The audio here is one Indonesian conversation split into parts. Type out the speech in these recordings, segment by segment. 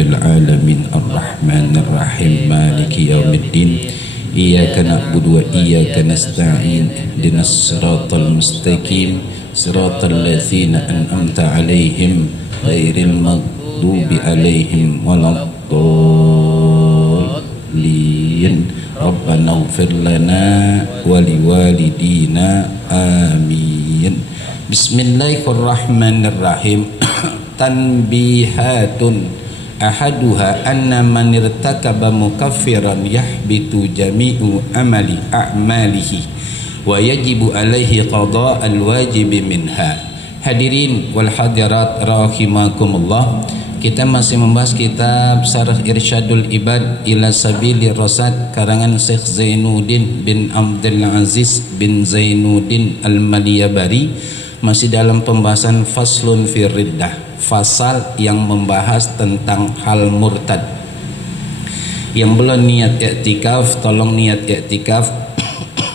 rabbil alamin arrahmanir rahim maliki yaumiddin iyyaka na'budu wa iyyaka nasta'in ihdinas siratal mustaqim siratal ladzina an'amta 'alaihim ghairil maghdubi 'alaihim waladdallin rabbana ighfir lana wa liwalidina amin. Bismillahirrahmanirrahim. Tanbihatun ahaduha anna man irtakaba mukaffiran yahbitu jami'u a'malihi wa yajibu alaihi qada al-wajib minha. Hadirin wal hadirat rahimakumullah, kita masih membahas kitab Syarah Irsyadul Ibad ila Sabilir Rasyad karangan Syekh Zainuddin bin Abdul Aziz bin Zainuddin Al-Maliyabari, masih dalam pembahasan faslun fi riddah, fasal yang membahas tentang hal murtad. Yang belum niat i'tikaf, tolong niat i'tikaf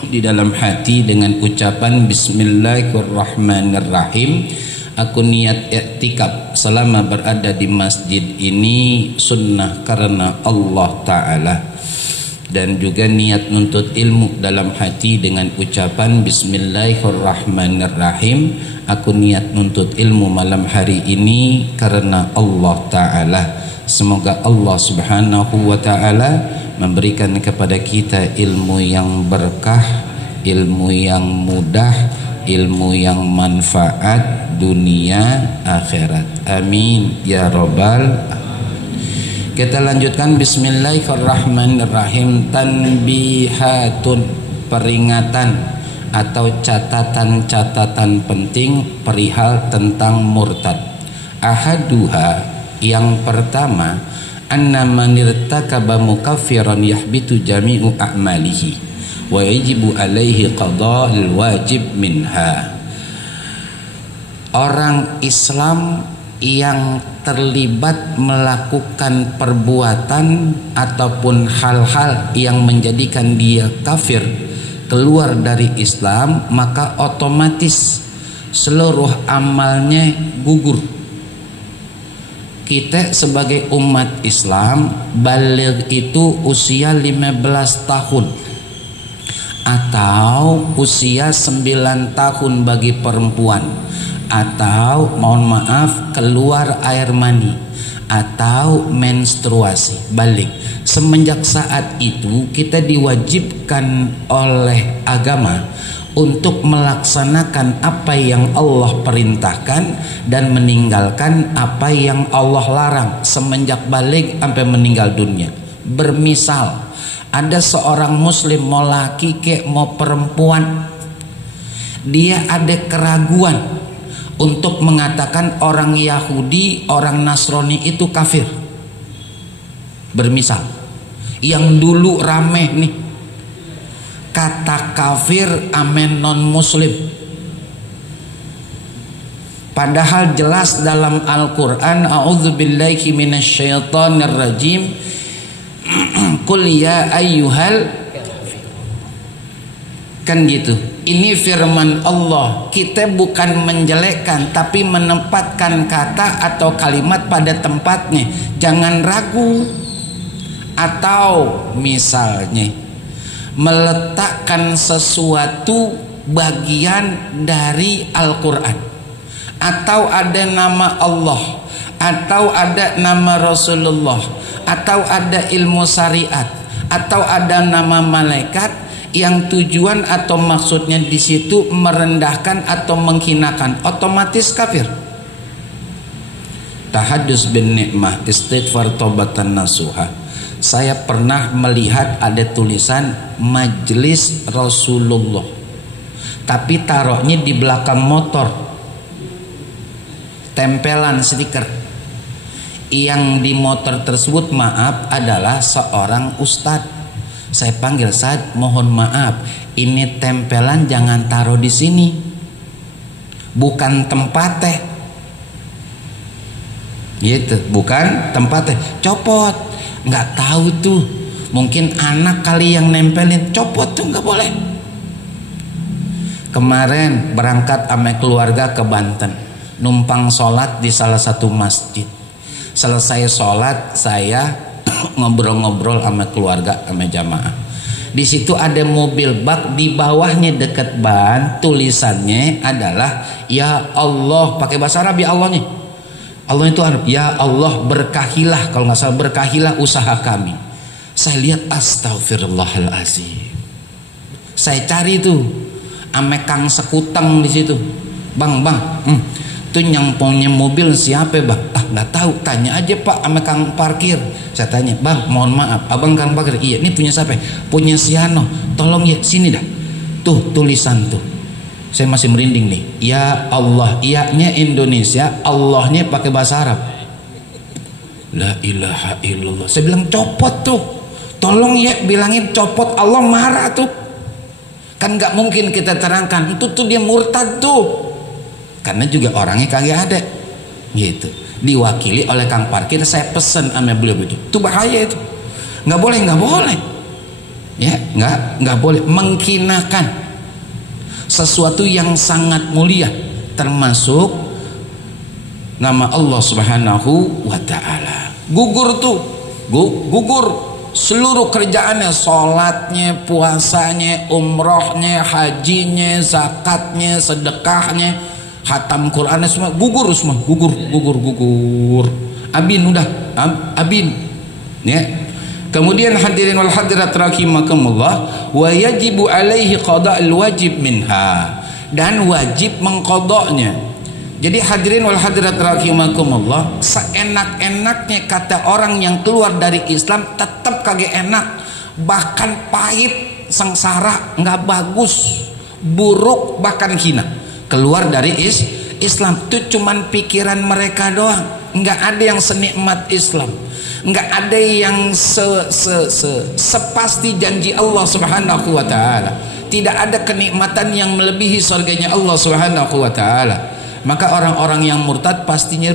di dalam hati dengan ucapan Bismillahirrahmanirrahim. Aku niat i'tikaf selama berada di masjid ini sunnah karena Allah Ta'ala. Dan juga niat nuntut ilmu dalam hati dengan ucapan Bismillahirrahmanirrahim. Aku niat nuntut ilmu malam hari ini karena Allah Ta'ala. Semoga Allah Subhanahu wa Ta'ala memberikan kepada kita ilmu yang berkah, ilmu yang mudah, ilmu yang manfaat dunia akhirat. Amin ya rabbal alamin. Kita lanjutkan. Bismillahirrahmanirrahim. Tanbihatun, peringatan atau catatan-catatan penting perihal tentang murtad. Ahaduha, yang pertama, anna man irtakaba mukaffiran yahbitu jami'u a'malihi wa yajibu alaihi qada'ul wajib minha. Orang Islam yang terlibat melakukan perbuatan ataupun hal-hal yang menjadikan dia kafir, keluar dari Islam, maka otomatis seluruh amalnya gugur. Kita sebagai umat Islam, baligh itu usia 15 tahun atau usia 9 tahun bagi perempuan, atau mohon maaf keluar air mani atau menstruasi, balik. Semenjak saat itu kita diwajibkan oleh agama untuk melaksanakan apa yang Allah perintahkan dan meninggalkan apa yang Allah larang semenjak balik sampai meninggal dunia. Bermisal, ada seorang muslim, mau laki kek mau perempuan, dia ada keraguan untuk mengatakan orang Yahudi, orang Nasrani itu kafir. Bermisal, yang dulu rame nih kata kafir amen non muslim, padahal jelas dalam Al-Quran, a'udzubillahi minasyaitonirrajim, qul ya ayyuhal, kan gitu. Ini firman Allah. Kita bukan menjelekkan, tapi menempatkan kata atau kalimat pada tempatnya. Jangan ragu. Atau misalnya meletakkan sesuatu bagian dari Al-Quran, atau ada nama Allah, atau ada nama Rasulullah, atau ada ilmu syariat, atau ada nama malaikat, yang tujuan atau maksudnya di situ merendahkan atau menghinakan, otomatis kafir. Tahadus bin nikmah, istighfar taubatan nasuha. Saya pernah melihat ada tulisan majelis Rasulullah, tapi taruhnya di belakang motor, tempelan stiker. Yang di motor tersebut, maaf, adalah seorang ustadz. Saya panggil, Ustaz, mohon maaf, ini tempelan jangan taruh di sini, bukan tempatnya. Gitu, bukan tempatnya. Copot, nggak tahu tuh, mungkin anak kali yang nempelin. Copot tuh nggak boleh. Kemarin berangkat sama keluarga ke Banten, numpang sholat di salah satu masjid. Selesai sholat saya ngobrol-ngobrol sama keluarga, sama jamaah. Di situ ada mobil bak, di bawahnya dekat ban tulisannya adalah ya Allah, pakai bahasa Arab ya Allahnya. Allah itu Arab. Ya Allah berkahilah, kalau nggak salah berkahilah usaha kami. Saya lihat astagfirullahalazim. Saya cari tuh ame Kang Sekutang di situ. Bang, itu yang punya mobil siapa bang? Nggak tahu, tanya aja pak sama Kang parkir. Saya tanya, bang mohon maaf, abang Kang parkir? Iya, ini punya siapa? Punya si Ano. Tolong ya sini dah. Tuh tulisan tuh. Saya masih merinding nih. Ya Allah, iya-nya Indonesia, Allahnya pakai bahasa Arab. La ilaha illallah. Saya bilang copot tuh. Tolong ya bilangin copot, Allah marah tuh. Kan nggak mungkin kita terangkan itu tuh dia murtad tuh. Karena juga orangnya kagak ada gitu, diwakili oleh Kang parkir. Saya pesen sama beliau itu bahaya itu, nggak boleh ya, nggak boleh menghinakan sesuatu yang sangat mulia, termasuk nama Allah Subhanahu wa ta'ala. Gugur tuh, gugur seluruh kerjaannya, sholatnya, puasanya, umrohnya, hajinya, zakatnya, sedekahnya, khatam Qurannya, semua gugur, abin udah abin ya. Kemudian hadirin wal hadirat rahimakumullah, wa yajibu alaihi qada'ul wajib minha, dan wajib mengqadanya. Jadi hadirin wal hadirat rahimakumullah, seenak-enaknya kata orang yang keluar dari Islam tetap kagak enak, bahkan pahit, sengsara, nggak bagus, buruk, bahkan hina. Keluar dari Islam itu cuman pikiran mereka doang, nggak ada yang senikmat Islam, nggak ada yang sepasti janji Allah Subhanahu wa ta'ala, tidak ada kenikmatan yang melebihi surganya Allah Subhanahu wa ta'ala. Maka orang-orang yang murtad pastinya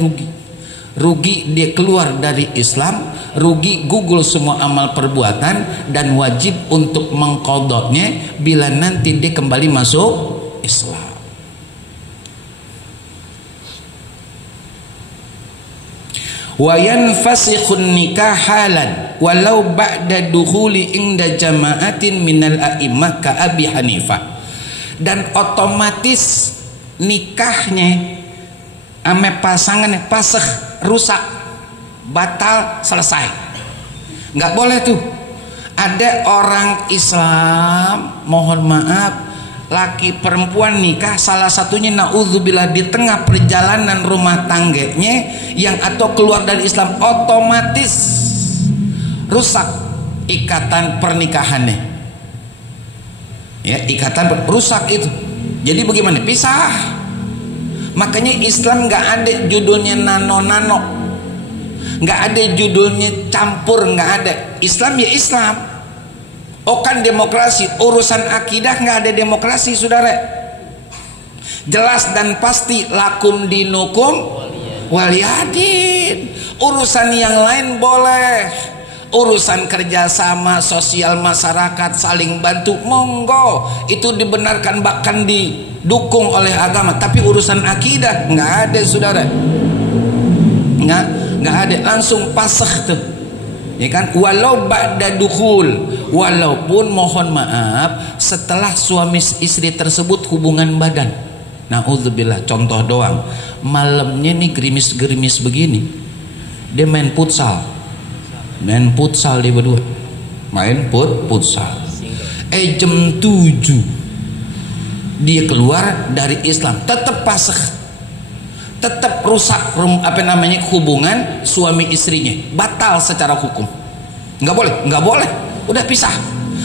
rugi dia keluar dari Islam, rugi gugul semua amal perbuatan, dan wajib untuk mengqadanya bila nanti dia kembali masuk Islam. Wa yanfasikhun nikah halan walau ba'da dukhuli inda jama'atin minal a'immah ka Abi Hanifah, dan otomatis nikahnya ame pasangannya pasakh, rusak, batal, selesai. Nggak boleh tuh. Ada orang Islam, mohon maaf, laki perempuan nikah, salah satunya naudzubillah di tengah perjalanan rumah tangganya yang atau keluar dari Islam, otomatis rusak ikatan pernikahannya ya, ikatan rusak itu. Jadi bagaimana? Pisah. Makanya Islam nggak ada judulnya nano-nano, nggak ada judulnya campur, nggak ada. Islam ya Islam. Oh kan demokrasi, urusan akidah nggak ada demokrasi saudara. Jelas dan pasti lakum dinukum waliyadin. Urusan yang lain boleh, urusan kerjasama sosial masyarakat saling bantu monggo, itu dibenarkan bahkan didukung oleh agama. Tapi urusan akidah nggak ada saudara, nggak ada, langsung pasakh tuh. Ya kan, walau ba'da dukhul, walaupun mohon maaf setelah suami istri tersebut hubungan badan. Na'udzubillah, contoh doang, malamnya nih gerimis-gerimis begini, dia main futsal dia berdua, main futsal. Jam 7 dia keluar dari Islam, tetap pasakh, tetap rusak hubungan suami istrinya, batal secara hukum. Nggak boleh, udah pisah.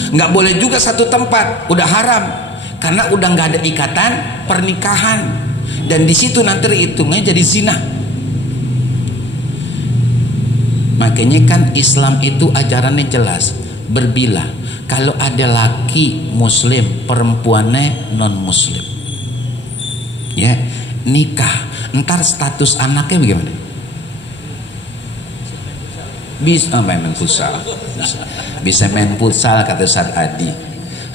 Nggak boleh juga satu tempat, udah haram, karena udah nggak ada ikatan pernikahan, dan di situ nanti hitungnya jadi zina. Makanya kan Islam itu ajarannya jelas, berbilah. Kalau ada laki muslim, perempuannya non muslim, ya nikah. Ntar status anaknya bagaimana? Bisa main futsal, bisa main futsal kata Ustaz Adi.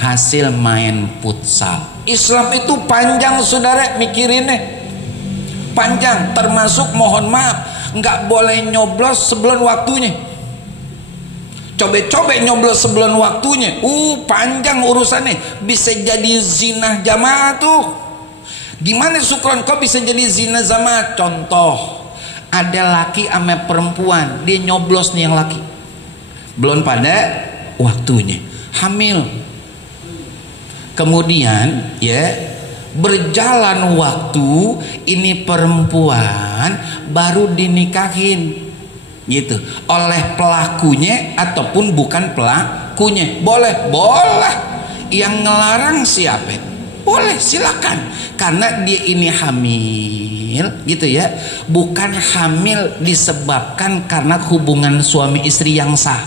Hasil main futsal. Islam itu panjang saudara, mikirinnya panjang. Termasuk mohon maaf, nggak boleh nyoblos sebelum waktunya. Coba-coba nyoblos sebelum waktunya, panjang urusannya, bisa jadi zina jamaah tuh. Gimana Sukron kok bisa jadi zina jamaah? Contoh, ada laki sama perempuan, dia nyoblos nih yang laki, belum pada waktunya, hamil. Kemudian ya berjalan waktu, ini perempuan baru dinikahin gitu oleh pelakunya ataupun bukan pelakunya. Boleh yang ngelarang siapa? Boleh, silakan, karena dia ini hamil gitu ya, bukan hamil disebabkan karena hubungan suami istri yang sah.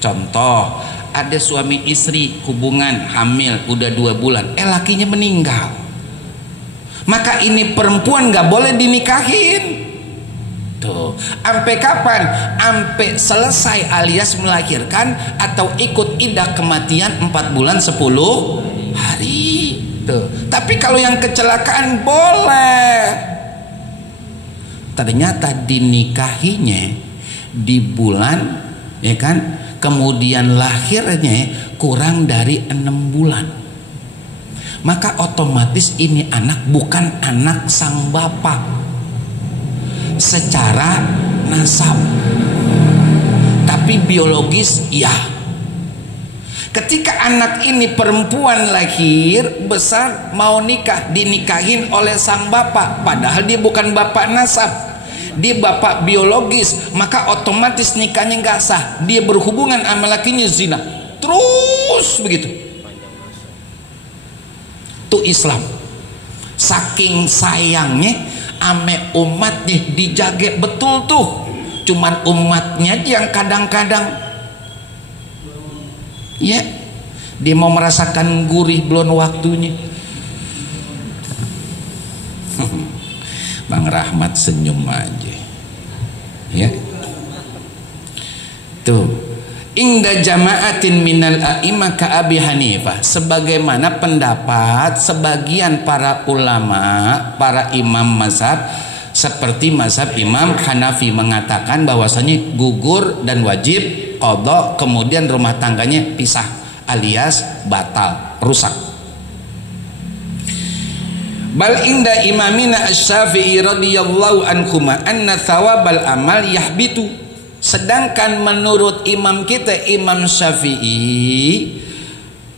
Contoh, ada suami istri hubungan hamil udah 2 bulan, lakinya meninggal, maka ini perempuan gak boleh dinikahin. Tuh, sampai kapan? Sampai selesai alias melahirkan atau ikut iddah kematian 4 bulan 10 hari. Tuh. Tapi kalau yang kecelakaan boleh. Ternyata dinikahinya di bulan, ya kan? Kemudian lahirnya kurang dari 6 bulan. Maka otomatis ini anak bukan anak sang bapak secara nasab, tapi biologis ya. Ketika anak ini perempuan lahir besar mau nikah, dinikahin oleh sang bapak, padahal dia bukan bapak nasab, dia bapak biologis, maka otomatis nikahnya nggak sah. Dia berhubungan sama lakinya zina, terus begitu. Itu Islam. Saking sayangnya ame umatnya dijaga betul tuh. Cuman umatnya yang kadang-kadang ya dia mau merasakan gurih belum waktunya. Bang Rahmat senyum aja ya. Tuh, Inda jama'atin minal a'imah ka Abi Hanifah, sebagaimana pendapat sebagian para ulama, para imam mazhab, seperti mazhab Imam Hanafi mengatakan bahwasanya gugur dan wajib qadha, kemudian rumah tangganya pisah alias batal, rusak. Bal inda imamina asy-Syafi'i radhiyallahu anhuma anna thawabal amal yahbitu. Sedangkan menurut imam kita Imam Syafi'i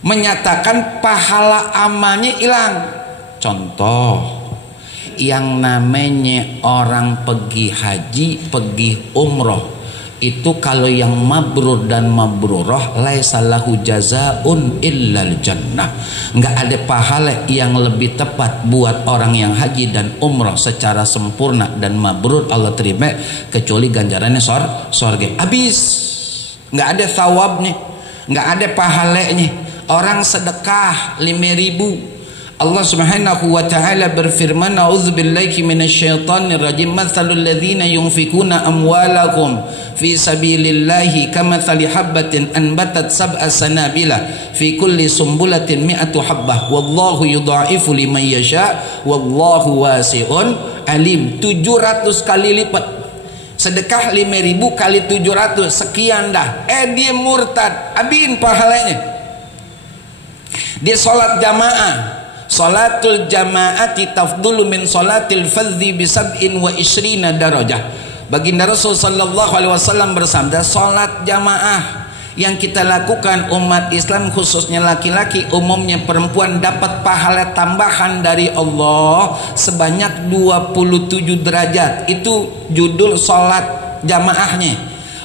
menyatakan pahala amalnya hilang. Contoh, yang namanya orang pergi haji, pergi umroh, itu kalau yang mabrur dan mabrurah laisa lahu jazaun illal jannah, nggak ada pahala yang lebih tepat buat orang yang haji dan umroh secara sempurna dan mabrur Allah terima kecuali ganjarannya sorga. Habis, nggak ada thawabnya, nggak ada pahalanya. Orang sedekah 5.000, Allah Subhanahu wa taala berfirman, a'udzubillahi minasyaitonir rajim, matsalul ladzina yunfikuna amwalahum fi sabilillahi kamatsali habatin anbatat sab'a sanabila fi kulli sumbulatin mi'atu habbah wallahu yudha'ifu liman yasha wallahu wasi'un alim. 700 kali lipat. Sedekah 5.000 kali 700 sekian dah. Dia murtad, abin pahalanya. Dia salat jamaah. Salatul jamaati tafdulu min salatil fadhi bi 27 darajah. Baginda Rasul sallallahu alaihi wasallam bersabda, salat jamaah yang kita lakukan umat Islam khususnya laki-laki, umumnya perempuan, dapat pahala tambahan dari Allah sebanyak 27 derajat. Itu judul salat jamaahnya,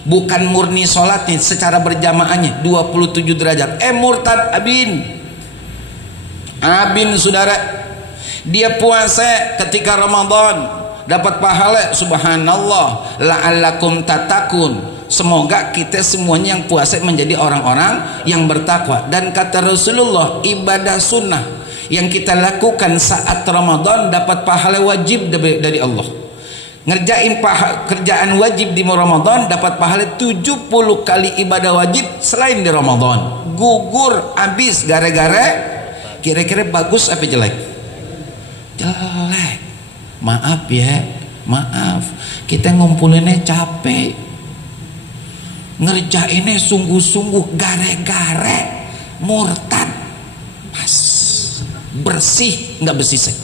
bukan murni salatnya secara berjamaahnya 27 derajat. Murtad abin saudara, dia puasa ketika Ramadan dapat pahala, subhanallah, la'allakum tatakun, semoga kita semuanya yang puasa menjadi orang-orang yang bertakwa. Dan kata Rasulullah, ibadah sunnah yang kita lakukan saat Ramadan dapat pahala wajib dari Allah. Ngerjain kerjaan wajib di Ramadan dapat pahala 70 kali ibadah wajib selain di Ramadan. Gugur habis gara-gara. Kira-kira bagus apa jelek? Jelek. Maaf ya, Maaf, kita ngumpulinnya capek, ngerjainnya sungguh-sungguh, gare-gare, murtad, pas, bersih, nggak bersih.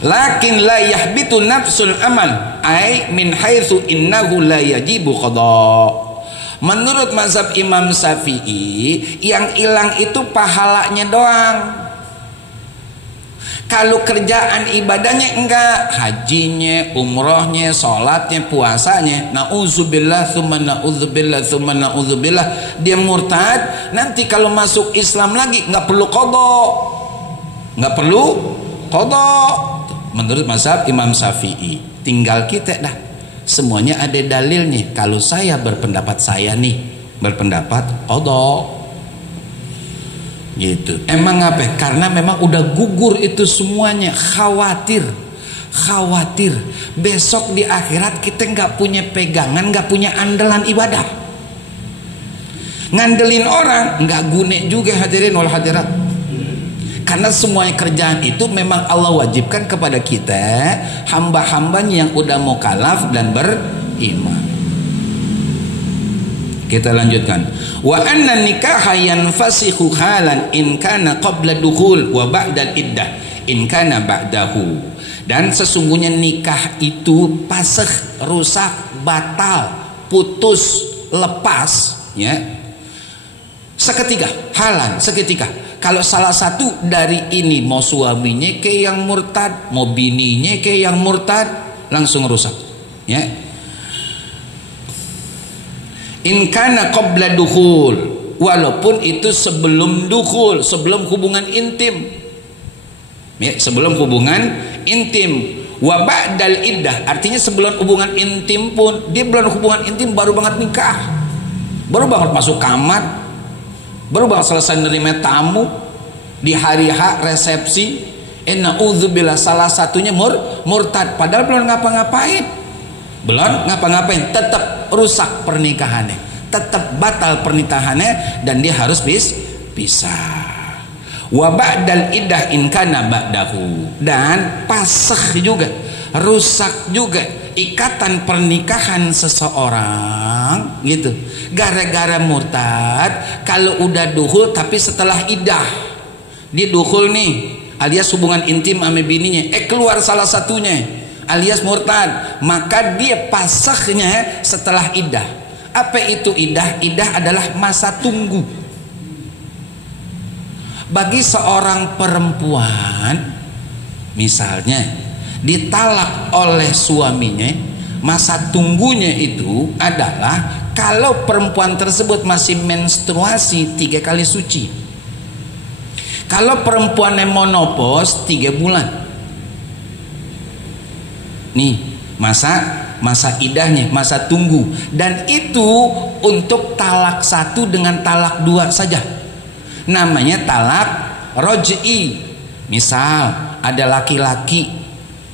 Lakin la yahbitu nafsul amal ay min haitsu innahu la yajibu qada. Menurut mazhab Imam Syafi'i, yang hilang itu pahalanya doang. Kalau kerjaan ibadahnya enggak, hajinya, umrohnya, sholatnya, puasanya, na'udzubillah tsumma na'udzubillah tsumma na'udzubillah, dia murtad. Nanti kalau masuk Islam lagi nggak perlu qada, nggak perlu qada. Menurut mazhab Imam Syafi'i, tinggal kita dah, semuanya ada dalilnya. Kalau saya berpendapat, saya nih berpendapat qada. Gitu. Emang apa? Karena memang udah gugur itu semuanya. Khawatir besok di akhirat kita nggak punya pegangan, nggak punya andalan ibadah. Ngandelin orang nggak guna juga, hadirin wal hadirat. Karena semuanya kerjaan itu memang Allah wajibkan kepada kita, hamba-hambanya yang udah mukallaf dan beriman. Kita lanjutkan. Wa anna nikaha yanfasikhu halan in kana qabla dukhul wa ba'da iddah in kana ba'dahu. Dan sesungguhnya nikah itu pasakh, rusak, batal, putus, lepas, ya. Seketika, halan, seketika. Kalau salah satu dari ini, mau suaminya kayak yang murtad, mau bininya kayak yang murtad, langsung rusak, ya. In kana qabla dukhul, walaupun itu sebelum dukhul, sebelum hubungan intim, ya, sebelum hubungan intim. Wa ba'dal iddah, artinya sebelum hubungan intim pun, dia belum hubungan intim, baru banget nikah, baru banget masuk kamar, baru banget selesai nerima tamu di hari H resepsi, na'udzubillah, salah satunya murtad, padahal belum ngapa-ngapain. Belum ngapa-ngapain, tetap rusak pernikahannya, tetap batal pernikahannya, dan dia harus pisah. Wa ba'dal iddah in kana ba'dahu, dan pasakh juga, rusak juga ikatan pernikahan seseorang gitu, gara-gara murtad. Kalau udah dukhul tapi setelah iddah, dia dukhul nih alias hubungan intim sama bininya, keluar salah satunya alias murtad, maka dia pasakhnya setelah iddah. Apa itu iddah? Iddah adalah masa tunggu. Bagi seorang perempuan misalnya ditalak oleh suaminya, masa tunggunya itu adalah kalau perempuan tersebut masih menstruasi 3 kali suci. Kalau perempuannya monopos 3 bulan. Nih masa idahnya, masa tunggu. Dan itu untuk talak 1 dengan talak 2 saja, namanya talak roj'i. Misal ada laki-laki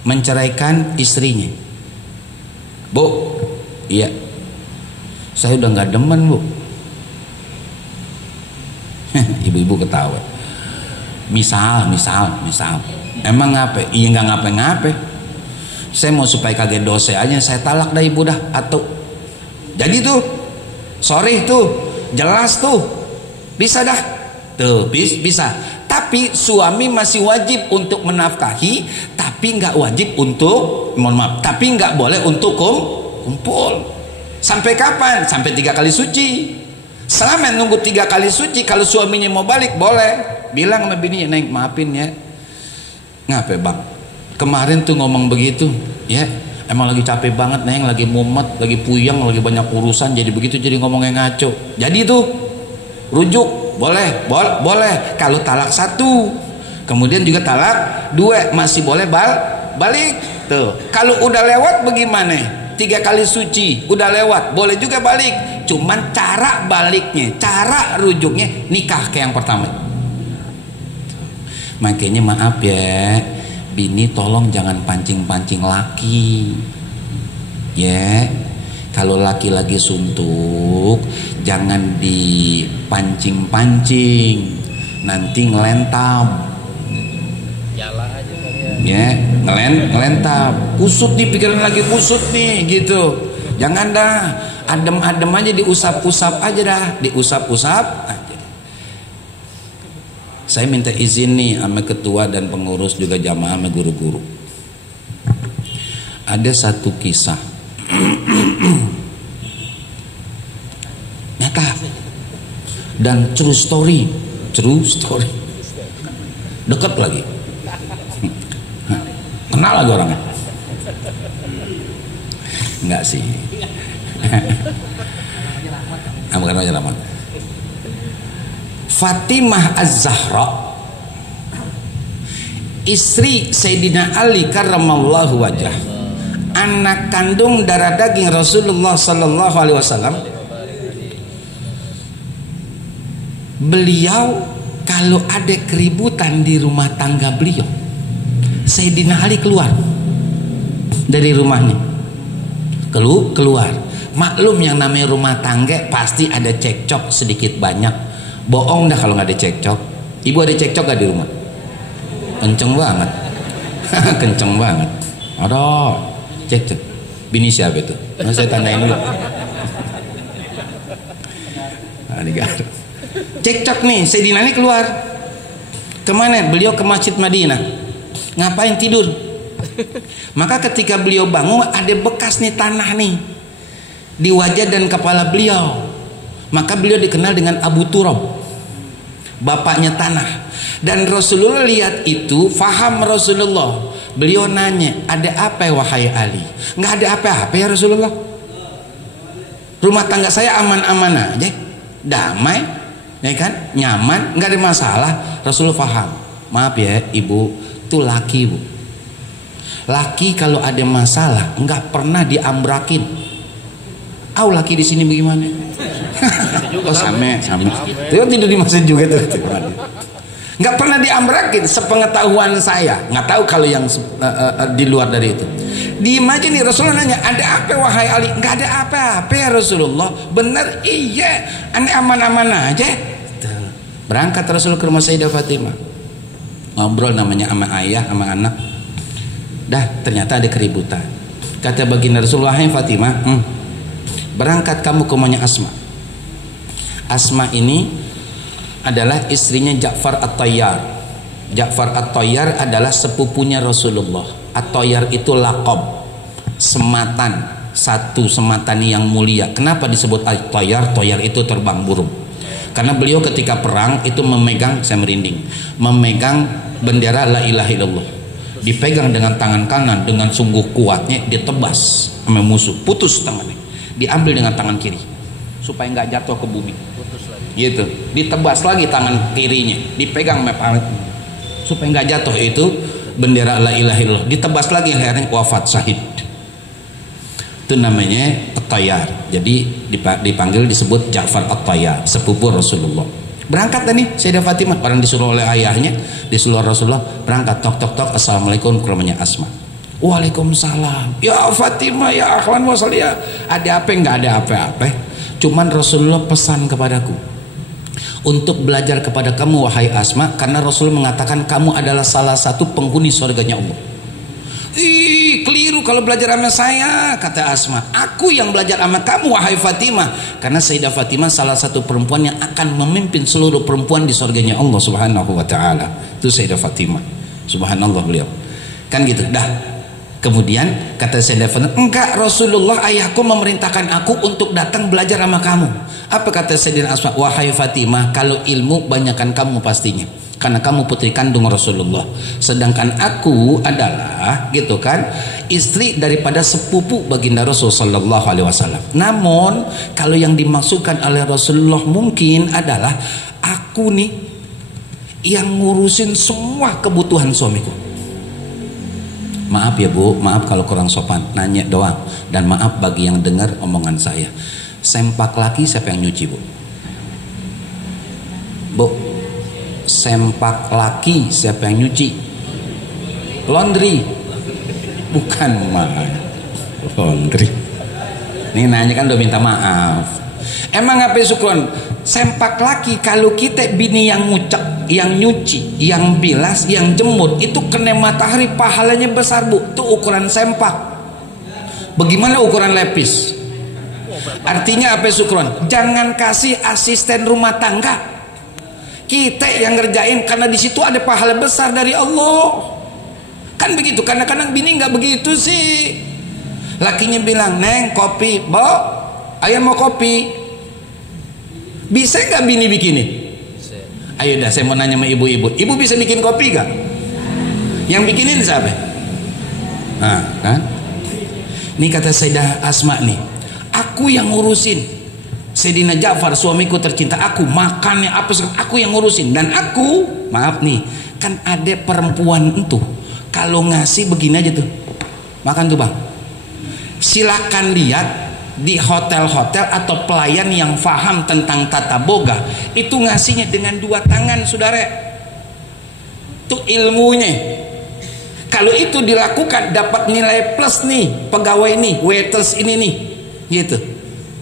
menceraikan istrinya, Bu, iya saya udah nggak demen, Bu. Ibu-ibu ketawa. Misal emang ngapain? Iya nggak ngapain-ngapain, saya mau supaya kaget dosa aja, saya talak dah ibu dah. Atau jadi tuh sorry tuh, jelas tuh, bisa dah tuh, bisa. Tapi suami masih wajib untuk menafkahi, tapi nggak wajib untuk, mohon maaf, tapi nggak boleh untuk kumpul. Sampai kapan? Sampai 3 kali suci. Selama nunggu 3 kali suci, kalau suaminya mau balik boleh bilang sama bininya, Neng maafin ya, ngapain bang, kemarin tuh ngomong begitu ya, emang lagi capek banget Neng, lagi mumet, lagi puyeng, lagi banyak urusan, jadi begitu, jadi ngomongnya ngaco. Jadi tuh rujuk boleh. Kalau talak 1, kemudian juga talak 2 masih boleh balik tuh. Kalau udah lewat bagaimana? 3 kali suci udah lewat, boleh juga balik, cuman cara baliknya, cara rujuknya nikah kayak yang pertama. Makanya maaf ya bini, tolong jangan pancing-pancing laki ya. Kalau laki lagi suntuk jangan dipancing-pancing, nanti ngelentam. ya, ngelentap, kusut nih pikiran lagi kusut nih gitu. Jangan dah, adem-adem aja, diusap-usap aja dah, diusap-usap aja. Saya minta izin nih sama ketua dan pengurus juga jamaah sama guru-guru. Ada satu kisah nyata dan true story, dekat lagi, kenal lagi orangnya. Enggak sih. Bukan Raja Rahmat. Fatimah Az-Zahra, istri Sayyidina Ali karramallahu wajah, anak kandung darah daging Rasulullah sallallahu alaihi wasallam. Beliau kalau ada keributan di rumah tangga beliau, Sayyidina Ali keluar dari rumahnya, keluar. Maklum yang namanya rumah tangga pasti ada cekcok sedikit banyak. Bohong dah kalau nggak ada cekcok. Ibu ada cekcok gak di rumah? Kenceng banget. Kenceng banget. Ada cekcok. Bini siapa itu? Nah, saya tandain dulu. Cekcok nih, Sayyidina Ali keluar. Kemana? Beliau ke Masjid Madinah. Ngapain tidur? Maka ketika beliau bangun, ada bekas nih tanah nih di wajah dan kepala beliau. Maka beliau dikenal dengan Abu Turab, bapaknya tanah. Dan Rasulullah lihat itu, faham Rasulullah. Beliau nanya, ada apa wahai Ali? Nggak ada apa-apa ya Rasulullah. Rumah tangga saya aman-aman aja, damai, ya kan, nyaman, nggak ada masalah. Rasulullah faham. Maaf ya ibu, itu laki bu. Laki kalau ada masalah nggak pernah diambrakin. Laki di sini bagaimana? Oh sama. Dia tidur di masjid juga tuh. Nggak pernah diambrakin sepengetahuan saya. Nggak tahu kalau yang di luar dari itu. Di aja nih Rasulullah nanya, ada apa wahai Ali? Nggak ada apa-apa ya Rasulullah. Bener iya, aneh aman-aman aja. Berangkat Rasulullah ke rumah Sayyidah Fatimah. Ngobrol namanya sama ayah, sama anak. Dah ternyata ada keributan. Kata baginda Rasulullah, hai Fatimah, berangkat kamu ke rumahnya Asma. Asma ini adalah istrinya Ja'far At-Tayyar. Ja'far At-Tayyar adalah sepupunya Rasulullah. At-Tayyar itu laqab, sematan, satu sematan yang mulia. Kenapa disebut At-Tayyar? Tayyar itu terbang burung. Karena beliau ketika perang itu memegang, saya merinding, memegang bendera la ilaha illallah. Dipegang dengan tangan kanan dengan sungguh kuatnya, ditebas sama musuh, putus tangannya. Diambil dengan tangan kiri supaya nggak jatuh ke bumi. Gitu, ditebas lagi tangan kirinya, dipegang supaya nggak jatuh, itu bendera la ilaha illallah. Ditebas lagi akhirnya wafat syahid. Itu namanya At-Tayyar. Jadi dipanggil disebut Ja'far At-Tayyar, sepupu Rasulullah. Berangkat tadi Sayyidah Fatimah, orang disuruh oleh ayahnya, disuruh Rasulullah, berangkat tok tok tok, assalamualaikum ke rumahnya Asma. Waalaikumsalam. Ya Fatimah, ya akhwan wasaliyah. Ada apa? Enggak ada apa-apa. Cuman Rasulullah pesan kepadaku untuk belajar kepada kamu wahai Asma, karena Rasul mengatakan kamu adalah salah satu penghuni surganya Allah. Ih, keliru kalau belajar sama saya, kata Asma. Aku yang belajar sama kamu wahai Fatimah, karena Sayyidah Fatimah salah satu perempuan yang akan memimpin seluruh perempuan di surganya Allah Subhanahu wa taala. Itu Sayyidah Fatimah. Subhanallah beliau. Kan gitu. Dah. Kemudian kata Sayyidah Fatimah, enggak, Rasulullah ayahku memerintahkan aku untuk datang belajar sama kamu. Apa kata Sayyidina Asma? Wahai Fatimah, kalau ilmu banyakkan kamu pastinya, karena kamu putri kandung Rasulullah, sedangkan aku adalah gitu kan istri daripada sepupu baginda Rasul sallallahu alaihi wasallam. Namun kalau yang dimaksudkan oleh Rasulullah mungkin adalah aku nih yang ngurusin semua kebutuhan suamiku. Maaf ya bu, maaf kalau kurang sopan, nanya doang, dan maaf bagi yang dengar omongan saya. Sempak laki siapa yang nyuci bu? Bu, sempak laki siapa yang nyuci? Laundry, bukan mah laundry. Ini nanya kan udah minta maaf. Emang apa syukron? Sempak laki kalau kita bini yang ngucek, yang nyuci, yang bilas, yang jemur itu kena matahari pahalanya besar bu. Itu ukuran sempak. Bagaimana ukuran lepis? Artinya apa sukron? Jangan kasih asisten rumah tangga. Kita yang ngerjain karena di situ ada pahala besar dari Allah. Kan begitu. Kadang-kadang bini nggak begitu sih. Lakinya bilang, "Neng, kopi." "Bo, ayah mau kopi." Bisa nggak bini bikinin? Ayo dah, saya mau nanya sama ibu-ibu. Ibu bisa bikin kopi gak? Yang bikinin siapa? Nah, kan? Ini kata Sayyidah Asma nih, aku yang ngurusin. Sayyidina Ja'far suamiku tercinta, aku makannya apa segala, aku yang ngurusin. Dan aku, maaf nih, kan ada perempuan itu kalau ngasih begini aja tuh, makan tuh bang. Silakan lihat di hotel-hotel atau pelayan yang faham tentang tata boga itu ngasihnya dengan dua tangan, saudara. Itu ilmunya. Kalau itu dilakukan dapat nilai plus nih, pegawai nih, waiters ini nih, gitu,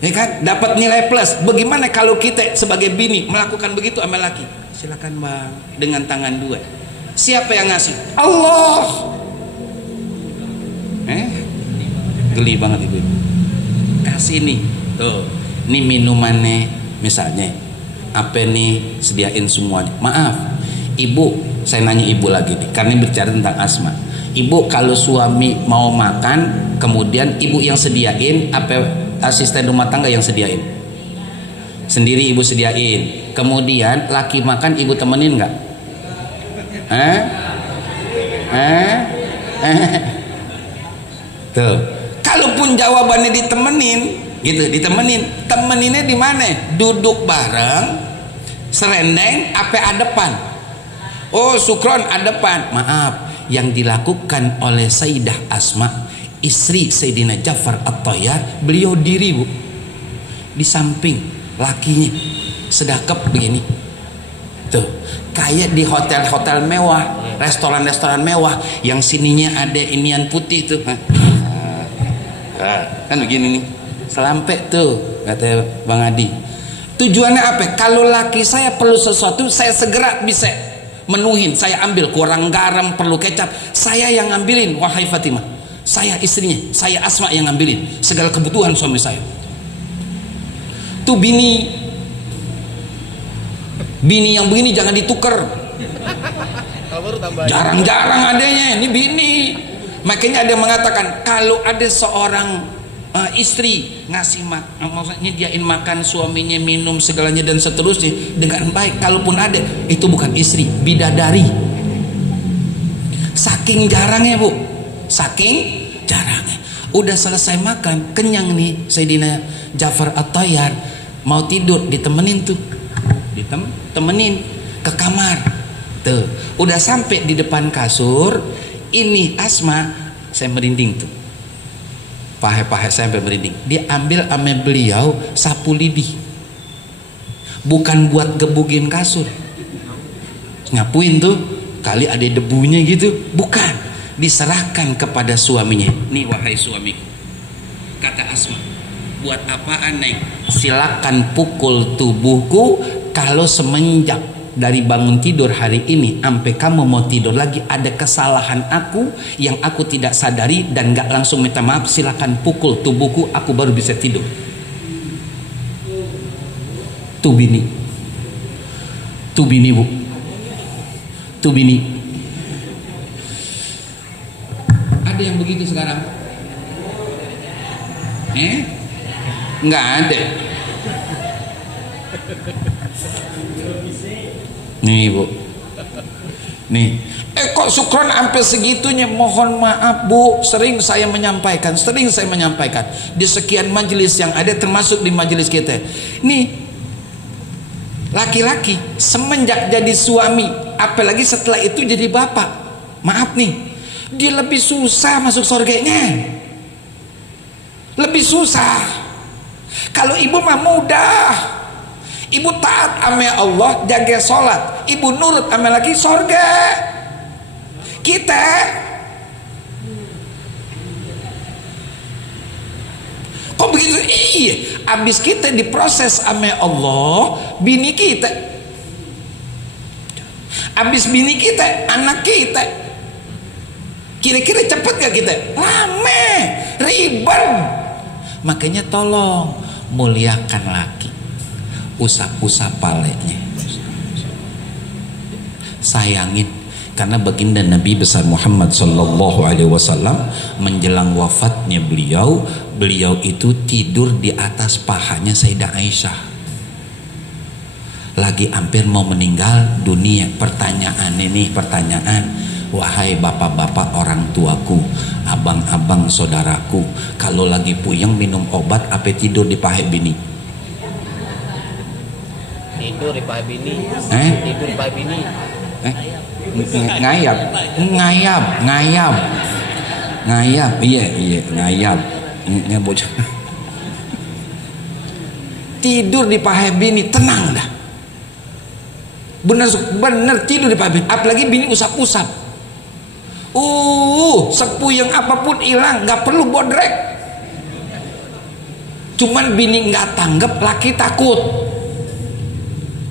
ya kan? Dapat nilai plus. Bagaimana kalau kita sebagai bini melakukan begitu sama laki? Silakan bang, dengan tangan dua. Siapa yang ngasih? Allah. Geli banget ibu. Kasih nih, tuh, ini minumannya misalnya, apa nih, sediain semua. Maaf, ibu, saya nanya ibu lagi nih, karena bicara tentang Asma. Ibu kalau suami mau makan, kemudian ibu yang sediain, apa asisten rumah tangga yang sediain? Sendiri ibu sediain. Kemudian laki makan, ibu temenin nggak? Tuh. Kalaupun jawabannya ditemenin, gitu, ditemenin, temeninnya di mana? Duduk bareng, serendeng, apa adepan? Oh, sukron adepan. Maaf, yang dilakukan oleh Sayyidah Asma, istri Sayyidina Ja'far At-Thayyar, beliau diri bu, di samping lakinya, sedekap begini. Tuh, kayak di hotel-hotel mewah, restoran-restoran mewah, yang sininya ada inian putih tuh. Kan begini nih, selampek tuh kata Bang Adi. Tujuannya apa? Kalau laki saya perlu sesuatu, saya segera bisa menuhin. Saya ambil, kurang garam, perlu kecap, saya yang ngambilin. Wahai Fatimah, saya istrinya, saya Asma yang ngambilin segala kebutuhan suami saya. Tuh bini yang begini jangan ditukar. Jarang-jarang adanya ini bini. Makanya ada yang mengatakan kalau ada seorang istri ngasih maksudnya nyediain makan suaminya, minum segalanya dan seterusnya dengan baik, kalaupun ada, itu bukan istri, bidadari. Saking jarangnya bu, saking jarangnya. Udah selesai makan, kenyang nih Sayyidina Ja'far At-Thayyar, mau tidur, ditemenin tuh, ditemenin ke kamar. Tuh, udah sampai di depan kasur. Ini Asma, saya merinding tuh, pahe-pahe saya sampai merinding. Dia ambil ame beliau sapu lidi, bukan buat gebugin kasur, ngapuin tuh kali ada debunya gitu, bukan, diserahkan kepada suaminya. Nih wahai suamiku, kata Asma, buat apaan neng? Silakan pukul tubuhku kalau semenjak dari bangun tidur hari ini sampai kamu mau tidur lagi ada kesalahan aku yang aku tidak sadari dan gak langsung minta maaf, silakan pukul tubuhku, aku baru bisa tidur. Tuh bini bu, tuh bini. Ada yang begitu sekarang? Nggak ada. Nih bu, nih, kok sukron sampai segitunya? Mohon maaf bu, sering saya menyampaikan di sekian majelis yang ada, termasuk di majelis kita. Nih, laki-laki semenjak jadi suami, apalagi setelah itu jadi bapak, maaf nih, dia lebih susah masuk surganya, lebih susah. Kalau ibu mah mudah. Ibu taat ame Allah, jaga sholat, ibu nurut ame lagi, sorga. Kita kok begitu? Iya, abis kita diproses ame Allah, bini kita Abis bini kita, anak kita, kira-kira cepet gak kita? Lama, ribet. Makanya tolong muliakan laki, usap-usap palanya, sayangin. Karena baginda Nabi besar Muhammad sallallahu alaihi wasallam menjelang wafatnya beliau itu tidur di atas pahanya Sayyidah Aisyah. Lagi hampir mau meninggal dunia. Pertanyaan, wahai bapak-bapak orang tuaku, abang-abang saudaraku, kalau lagi puyeng minum obat apa tidur di paha bini? Tidur di paha bini. Tidur di paha bini. Ngayap, iya ngayap. Ini bocor. Tidur di paha bini, tenang dah. Bener tidur di paha bini. Apalagi bini usap-usap. Sepuh yang apapun hilang, nggak perlu bodrek. Cuman bini nggak tanggap, laki takut.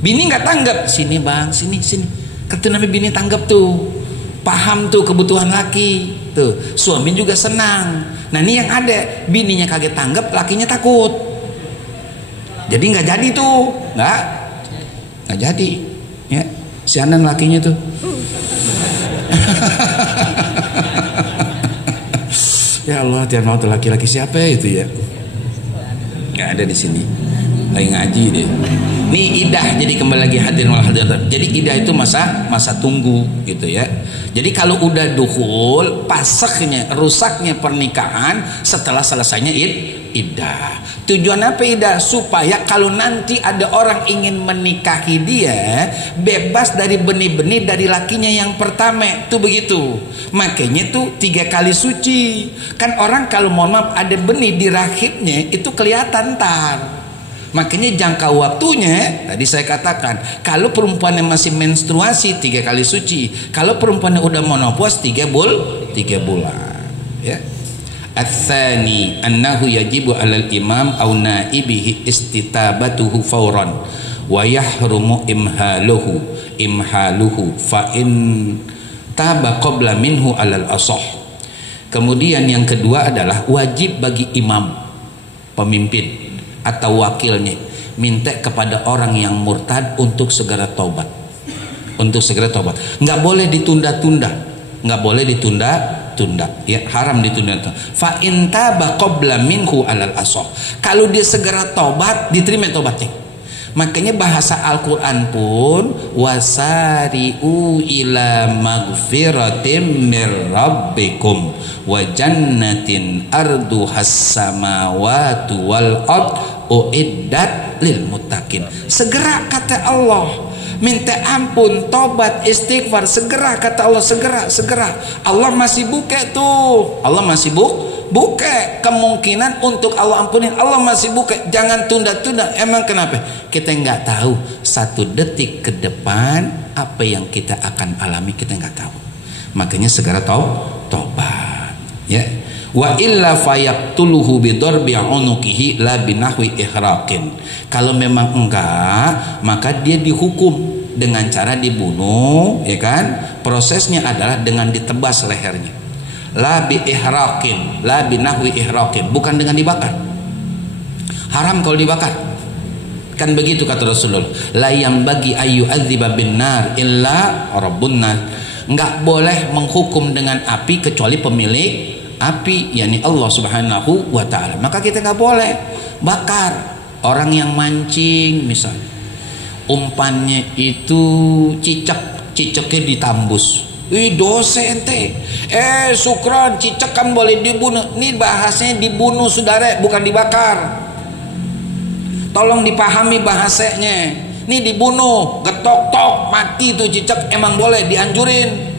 Bini nggak tanggap, sini bang, sini. Kata Nabi, bini tanggap tuh, paham tuh kebutuhan laki tuh, suami juga senang. Nah ini yang ada, bininya kaget tanggap, lakinya takut. Jadi nggak jadi tuh, nggak jadi. Ya, sianan lakinya tuh. Ya Allah, tiap mau tuh laki-laki siapa itu ya? Nggak ada di sini. Lagi ngaji deh. Nih idah, jadi kembali lagi hadirin wal hadirat. Jadi idah itu masa tunggu gitu ya. Jadi kalau udah dukhul, pasaknya, rusaknya pernikahan setelah selesainya idah. Tujuan apa idah? Supaya kalau nanti ada orang ingin menikahi dia, bebas dari benih-benih dari lakinya yang pertama. Tuh begitu. Makanya tuh 3 kali suci. Kan orang kalau mohon maaf ada benih di rahimnya itu kelihatan tar. Makanya jangka waktunya tadi saya katakan, kalau perempuan yang masih menstruasi 3 kali suci, kalau perempuan yang udah menopause 3 bulan. Ya. Ats-tsani annahu yajibu 'alal imam aw naibihi istitabatuhu fawran wa yahrumu imhaluhu fa in taba qabla minhu 'alal asah. Kemudian yang kedua adalah wajib bagi imam, pemimpin atau wakilnya minta kepada orang yang murtad untuk segera taubat, nggak boleh ditunda-tunda, ya, haram ditunda. Fa in taba qabla minhu alal asah, kalau dia segera taubat diterima taubatnya. Makanya bahasa Al-Quran pun wasari'u ila magfiratim mir rabbikum wa jannatin arduhas samawati wal ard uiddat lil muttaqin. Segera kata Allah, minta ampun, tobat, istighfar, segera kata Allah, segera. Allah masih buka tuh, Allah masih buka kemungkinan untuk Allah ampunin, Allah masih buka. Jangan tunda-tunda. Emang kenapa? Kita nggak tahu 1 detik ke depan apa yang kita akan alami, kita nggak tahu. Makanya segera tobat, ya. Wa illa fayaqtuluhu bidarbi unuqihi la binahwi ihraqin. Kalau memang enggak, maka dia dihukum dengan cara dibunuh, ya kan? Prosesnya adalah dengan ditebas lehernya. La bi ihraqin, la binahwi ihraqin, bukan dengan dibakar. Haram kalau dibakar. Kan begitu kata Rasulullah. La yang bagi ayu adziba bin nar illa rabbun nar. Enggak boleh menghukum dengan api kecuali pemilik api, yakni Allah Subhanahu wa taala. Maka kita nggak boleh bakar. Orang yang mancing misalnya, umpannya itu cicaknya ditambus. Dosa ente. Sukron, cicak kan boleh dibunuh. Ini bahasanya dibunuh saudara, bukan dibakar. Tolong dipahami bahasanya. Ini dibunuh, getok-tok, mati tuh cicak, emang boleh dianjurin.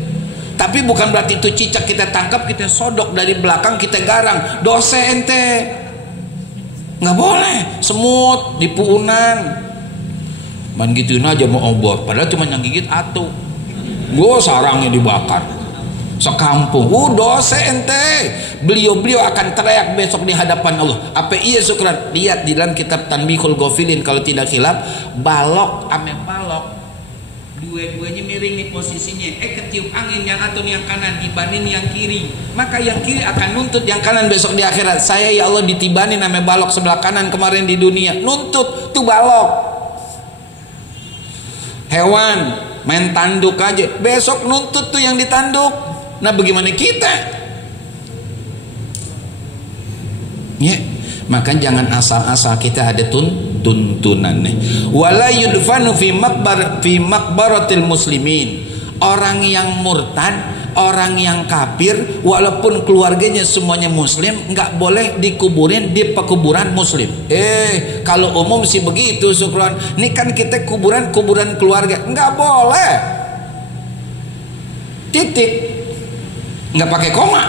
Tapi bukan berarti itu cicak kita tangkap, kita sodok dari belakang, kita garang. Dosa ente. Nggak boleh. Semut di puunan, man gituin aja mau obor, padahal cuma yang gigit atu. Gue sarangnya dibakar sekampung. Dosa ente. Beliau akan teriak besok di hadapan Allah. Apa iya syukran? Lihat di dalam kitab Tanbihul Ghafilin kalau tidak khilaf, balok ame balok dua-duanya miring nih posisinya, ketiup angin yang atau yang kanan dibanin yang kiri, maka yang kiri akan nuntut yang kanan besok di akhirat. Saya ya Allah ditibanin sama balok sebelah kanan kemarin di dunia, nuntut tuh balok. Hewan main tanduk aja, besok nuntut tuh yang ditanduk. Nah bagaimana kita? Ya, maka jangan asal-asal kita ada tuntunan nih. Wala yudfanu fi maqbaratil muslimin. Orang yang murtad, orang yang kafir, walaupun keluarganya semuanya muslim, nggak boleh dikuburin di pekuburan muslim. Kalau umum sih begitu, syukran. Ini kan kita kuburan keluarga, nggak boleh. Titik, nggak pakai koma.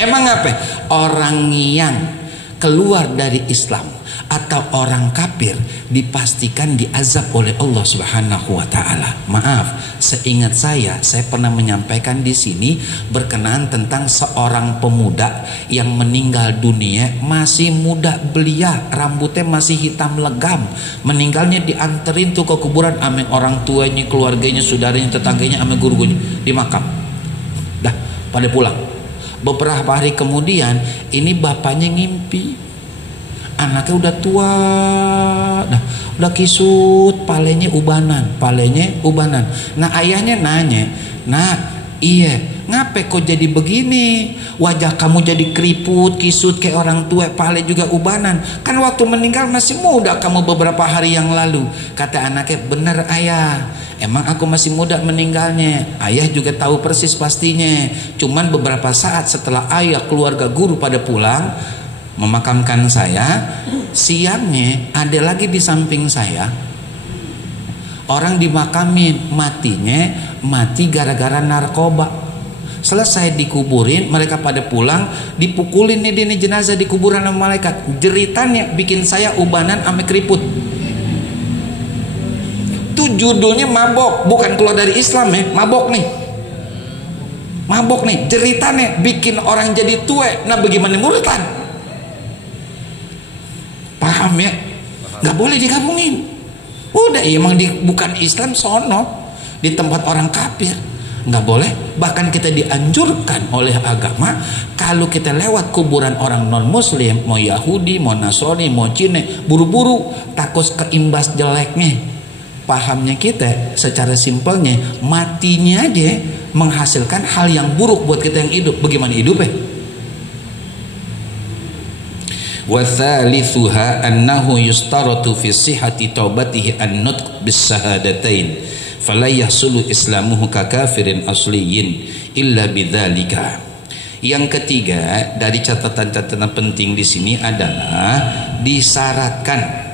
Emang apa? Orang yang keluar dari Islam atau orang kafir dipastikan diazab oleh Allah Subhanahu wa taala. Maaf, seingat saya pernah menyampaikan di sini berkenaan tentang seorang pemuda yang meninggal dunia masih muda belia, rambutnya masih hitam legam. Meninggalnya dianterin tuh ke kuburan ame orang tuanya, keluarganya, saudaranya, tetangganya, ame gurunya di makam. Dah, pada pulang. Beberapa hari kemudian ini bapaknya ngimpi anaknya udah tua, udah kisut, palenya ubanan. Nah ayahnya nanya, nah iya ngapain kok jadi begini, wajah kamu jadi keriput, kisut kayak orang tua, pale juga ubanan, kan waktu meninggal masih muda kamu beberapa hari yang lalu. Kata anaknya, bener ayah, emang aku masih muda meninggalnya. Ayah juga tahu persis pastinya. Cuman beberapa saat setelah ayah, keluarga, guru pada pulang memakamkan saya, siangnya ada lagi di samping saya orang dimakamin, mati gara-gara narkoba. Selesai dikuburin, mereka pada pulang, dipukulin nih jenazah di kuburan sama malaikat. Jeritannya bikin saya ubanan ame keriput. Itu judulnya mabok, bukan keluar dari Islam ya, mabok nih, jeritannya bikin orang jadi tua. Nah bagaimana murtad? Paham ya? Nggak boleh digabungin. Udah emang bukan Islam sono, di tempat orang kafir nggak boleh. Bahkan kita dianjurkan oleh agama kalau kita lewat kuburan orang non muslim, mau Yahudi, mau Nasrani, mau Cina, buru-buru takut keimbas jeleknya. Pahamnya kita secara simpelnya, matinya aja menghasilkan hal yang buruk buat kita yang hidup. Bagaimana hidup ya? Wa thalithuha annahu yustaratu fi sihhati taubatihi an-nutq bis shahadatain fala yahsulu islamuhu ka kafirin asliyin illa bidzalika. Yang ketiga dari catatan-catatan penting di sini adalah disyaratkan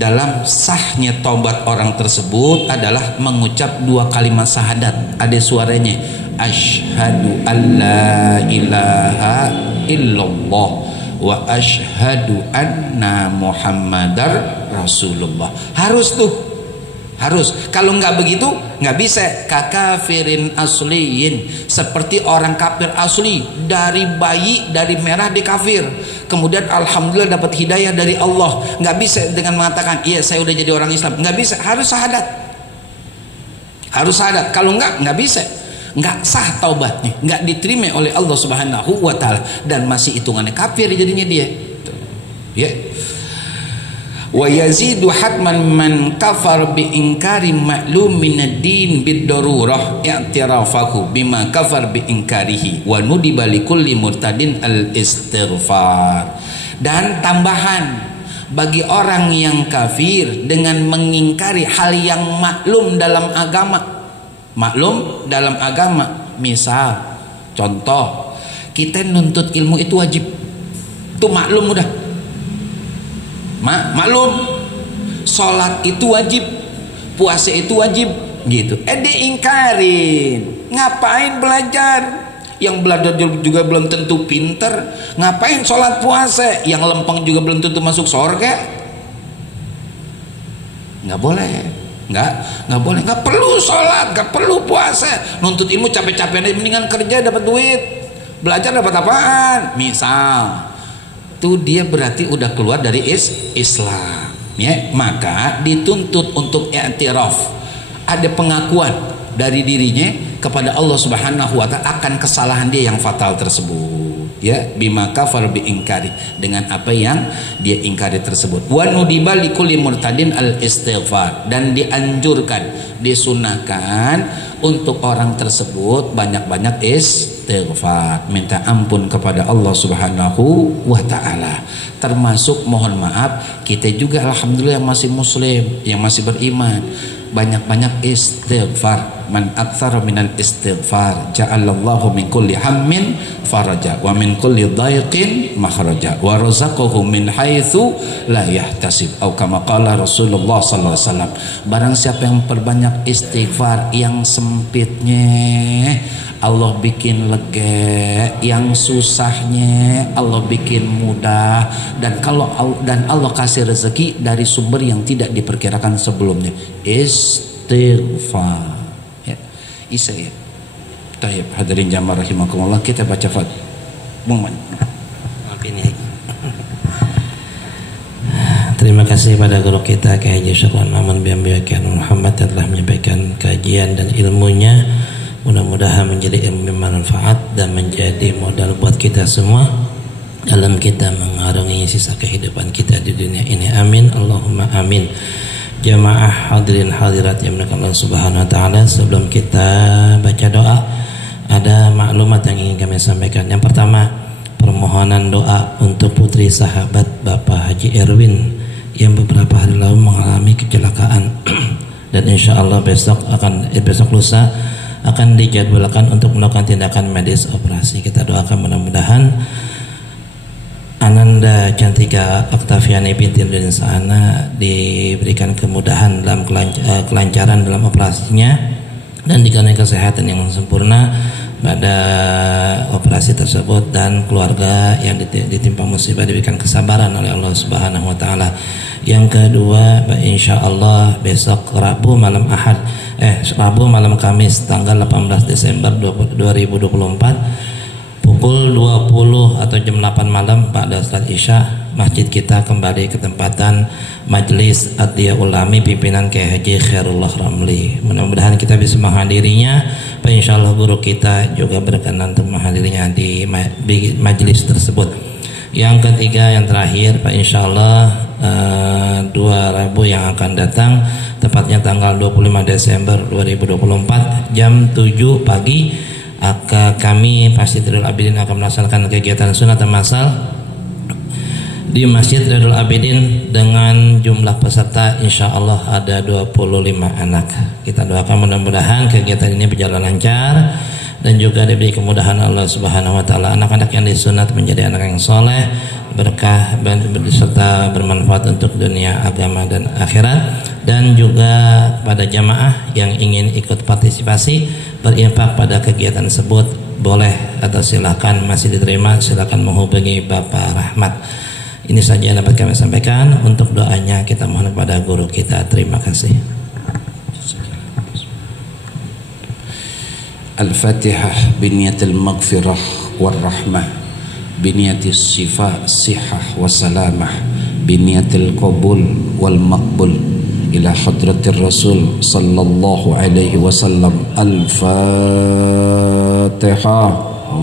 dalam sahnya taubat orang tersebut adalah mengucap dua kalimat syahadat. Ada suaranya, asyhadu alla ilaha illallah wa asyhadu anna muhammadar rasulullah. Harus tuh, harus. Kalau nggak begitu nggak bisa. Kakafirin asliyin, seperti orang kafir asli, dari bayi, dari merah di kafir, kemudian alhamdulillah dapat hidayah dari Allah. Nggak bisa dengan mengatakan iya saya udah jadi orang Islam, nggak bisa. Harus syahadat, harus syahadat. Kalau nggak bisa, nggak sah taubatnya, nggak diterima oleh Allah Subhanahu wa taala, dan masih hitungannya kafir jadinya dia. Ya. Wa yazidu hatman man kafar bi inkari ma'lum min ad-din bid darurah i'tirafahu bima kafar bi inkarihi wa nudiba likulli murtadin al-istighfar. Dan tambahan bagi orang yang kafir dengan mengingkari hal yang maklum dalam agama. Maklum dalam agama, misal contoh kita nuntut ilmu itu wajib, itu maklum udah, maklum. Sholat itu wajib, puasa itu wajib, gitu. Diingkarin, ngapain belajar? Yang belajar juga belum tentu pinter, ngapain sholat puasa? Yang lempeng juga belum tentu masuk surga. Nggak boleh. Nggak boleh, nggak perlu sholat, nggak perlu puasa, nuntut ilmu capek-capek aja, mendingan kerja dapat duit, belajar dapat apaan? Misal, tuh dia berarti udah keluar dari Islam, ya. Maka dituntut untuk i'tiraf ada pengakuan dari dirinya kepada Allah Subhanahu wa taala akan kesalahan dia yang fatal tersebut, ya, bima kafar bi ingkari, dengan apa yang dia ingkari tersebut. Wa nudiba likulli murtadin al istighfar, dan dianjurkan, disunahkan untuk orang tersebut banyak-banyak istighfar, minta ampun kepada Allah Subhanahu wa taala. Termasuk mohon maaf kita juga alhamdulillah yang masih muslim, yang masih beriman, banyak-banyak istighfar. Man aktsara minal istighfar ja'alallahu min kulli hammin faraja wa min kulli dhaiqin makhraja wa razaqahu min haitsu la yahtasib, atau kama qala Rasulullah sallallahu alaihi wasallam. Barang siapa yang perbanyak istighfar, yang sempitnya Allah bikin lega, yang susahnya Allah bikin mudah, dan Allah kasih rezeki dari sumber yang tidak diperkirakan sebelumnya. Istighfar. Ya, isa ya. Tayyib, hadirin jamaah rahimakumullah, kita baca Muhammad. Maafin ya. Terima kasih pada guru kita Kiai Haji Syukran Mamun bin Muhammad telah menyampaikan kajian dan ilmunya. Mudah-mudahan menjadi ilmu bermanfaat dan menjadi modal buat kita semua dalam kita mengarungi sisa kehidupan kita di dunia ini. Amin, Allahumma amin. Jamaah hadirin hadirat yang dimuliakan Allah Subhanahu wa taala, sebelum kita baca doa, ada maklumat yang ingin kami sampaikan. Yang pertama, permohonan doa untuk putri sahabat Bapak Haji Erwin yang beberapa hari lalu mengalami kecelakaan dan insya Allah besok lusa akan dijadwalkan untuk melakukan tindakan medis operasi. Kita doakan mudah-mudahan Ananda Cantika Oktaviani binti Insana diberikan kemudahan dalam kelancaran dalam operasinya dan dikarenakan kesehatan yang sempurna pada operasi tersebut, dan keluarga yang ditimpa musibah diberikan kesabaran oleh Allah Subhanahu wa taala. Yang kedua, insya Allah besok Rabu malam Kamis tanggal 18 Desember 2024 pukul 20 atau jam 8 malam pada salat Isya, masjid kita kembali ke tempatan Majelis Adliya Ulami pimpinan Kiai Haji Khairullah Ramli. Mudah-mudahan kita bisa menghadirinya. Insya Allah guru kita juga berkenan untuk menghadirinya di majelis tersebut. Yang ketiga, yang terakhir, insya Allah 2 Rabu yang akan datang, tepatnya tanggal 25 Desember 2024 jam 7 pagi, kami Masjid Riyadul Abidin akan melaksanakan kegiatan sunatan masal di Masjid Riyadul Abidin dengan jumlah peserta insya Allah ada 25 anak. Kita doakan mudah-mudahan kegiatan ini berjalan lancar dan juga diberi kemudahan Allah Subhanahu wa taala. Anak-anak yang disunat menjadi anak yang soleh, berkah serta bermanfaat untuk dunia, agama dan akhirat. Dan juga pada jamaah yang ingin ikut partisipasi berinfak pada kegiatan tersebut, boleh atau silakan, masih diterima, silakan menghubungi Bapak Rahmat. Ini saja yang dapat kami sampaikan. Untuk doanya kita mohon kepada guru kita. Terima kasih. Al-Fatihah biniyatil maghfirah warahmah, biniyatil sifah sihah wassalamah, biniyatil qabul wal maqbul ila hadratir Rasul sallallahu alaihi wasallam. Al-Fatihah.